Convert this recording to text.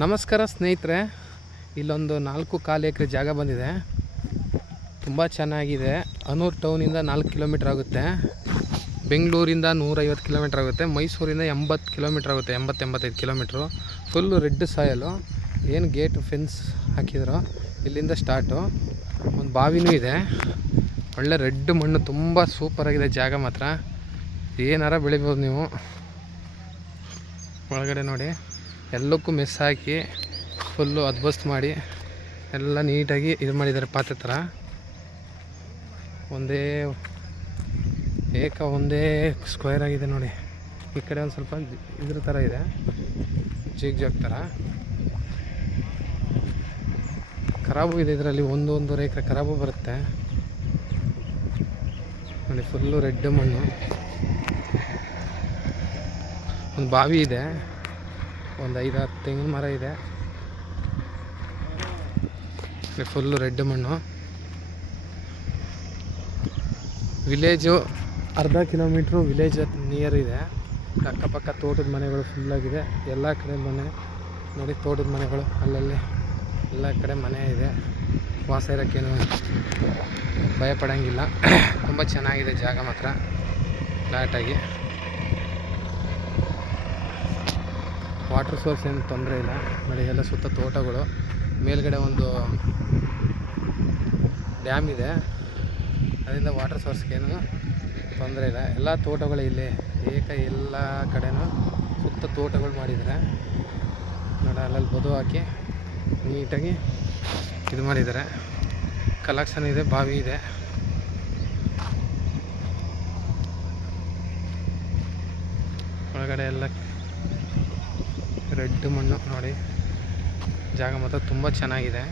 ನಮಸ್ಕಾರ ಸ್ನೇಹಿತರೆ, ಇಲ್ಲೊಂದು 4.25 ಎಕರೆ ಜಾಗ ಬಂದಿದೆ. ತುಂಬ ಚೆನ್ನಾಗಿದೆ. ಅನೂರು ಟೌನಿಂದ 4 ಕಿಲೋಮೀಟ್ರ್ ಆಗುತ್ತೆ. ಬೆಂಗಳೂರಿಂದ 150 ಕಿಲೋಮೀಟ್ರ್ ಆಗುತ್ತೆ. ಮೈಸೂರಿಂದ 80 ಕಿಲೋಮೀಟ್ರ್ ಆಗುತ್ತೆ. 80-85 ಕಿಲೋಮೀಟ್ರು. ಫುಲ್ಲು ರೆಡ್ ಸಾಯಲು. ಏನು ಗೇಟ್ ಫೆನ್ಸ್ ಹಾಕಿದ್ರು ಇಲ್ಲಿಂದ ಸ್ಟಾರ್ಟು. ಒಂದು ಬಾವಿನೂ ಇದೆ. ಒಳ್ಳೆ ರೆಡ್ ಮಣ್ಣು, ತುಂಬ ಸೂಪರಾಗಿದೆ ಜಾಗ ಮಾತ್ರ. ಏನಾರ ಬೆಳಿಬೋದು ನೀವು. ಒಳಗಡೆ ನೋಡಿ, ಎಲ್ಲಕ್ಕೂ ಮೆಸ್ ಹಾಕಿ ಫುಲ್ಲು ಅದ್ಬಸ್ತ್ ಮಾಡಿ ಎಲ್ಲ ನೀಟಾಗಿ ಇದು ಮಾಡಿದ್ದಾರೆ. ಪಾತ್ರೆ ಥರ ಒಂದೇ ಸ್ಕ್ವೇರ್ ಆಗಿದೆ ನೋಡಿ. ಈ ಕಡೆ ಒಂದು ಸ್ವಲ್ಪ ಇದ್ರ ಥರ ಇದೆ, ಜಿಗ್ ಥರ. ಖರಾಬು ಇದೆ ಇದರಲ್ಲಿ. 1-1.5 ಎಕರೆ ಖರಾಬು ಬರುತ್ತೆ ನೋಡಿ. ಫುಲ್ಲು ರೆಡ್ ಮಣ್ಣು. ಒಂದು ಬಾವಿ ಇದೆ, ಒಂದು 5-6 ತೆಂಗಿನ ಮರ ಇದೆ. ಫುಲ್ಲು ರೆಡ್ ಮಣ್ಣು. ವಿಲೇಜು ಅರ್ಧ ಕಿಲೋಮೀಟ್ರು ವಿಲೇಜ್ ನಿಯರ್ ಇದೆ. ಅಕ್ಕಪಕ್ಕ ತೋಟದ ಮನೆಗಳು ಫುಲ್ಲಾಗಿದೆ. ಎಲ್ಲ ಕಡೆ ಮನೆ ನೋಡಿ, ತೋಟದ ಮನೆಗಳು ಅಲ್ಲಲ್ಲಿ ಎಲ್ಲ ಕಡೆ ಮನೆ ಇದೆ. ವಾಸ ಇರೋಕ್ಕೇನು ಭಯಪಡೋಂಗಿಲ್ಲ. ತುಂಬ ಚೆನ್ನಾಗಿದೆ ಜಾಗ ಮಾತ್ರ, ಫ್ಲಾಟಾಗಿ. ವಾಟರ್ ಸೋರ್ಸ್ ಏನು ತೊಂದರೆ ಇಲ್ಲ ನೋಡಿ. ಎಲ್ಲ ಸುತ್ತ ತೋಟಗಳು. ಮೇಲ್ಗಡೆ ಒಂದು ಡ್ಯಾಮ್ ಇದೆ, ಅದರಿಂದ ವಾಟರ್ ಸೋರ್ಸ್ಗೇನು ತೊಂದರೆ ಇಲ್ಲ. ಎಲ್ಲ ತೋಟಗಳು ಇಲ್ಲಿ ಎಲ್ಲ ಕಡೆನೂ ಸುತ್ತ ತೋಟಗಳು ಮಾಡಿದ್ದಾರೆ ನೋಡಿ. ಅಲ್ಲಲ್ಲಿ ಬದು ಹಾಕಿ ನೀಟಾಗಿ ಇದು ಮಾಡಿದ್ದಾರೆ. ಕಲೆಕ್ಷನ್ ಇದೆ, ಬಾವಿ ಇದೆ. ಒಳಗಡೆ ಎಲ್ಲ ರೆಡ್ ಮಣ್ಣು ನೋಡಿ. ಜಾಗ ಮಾತ್ರ ತುಂಬ ಚೆನ್ನಾಗಿದೆ.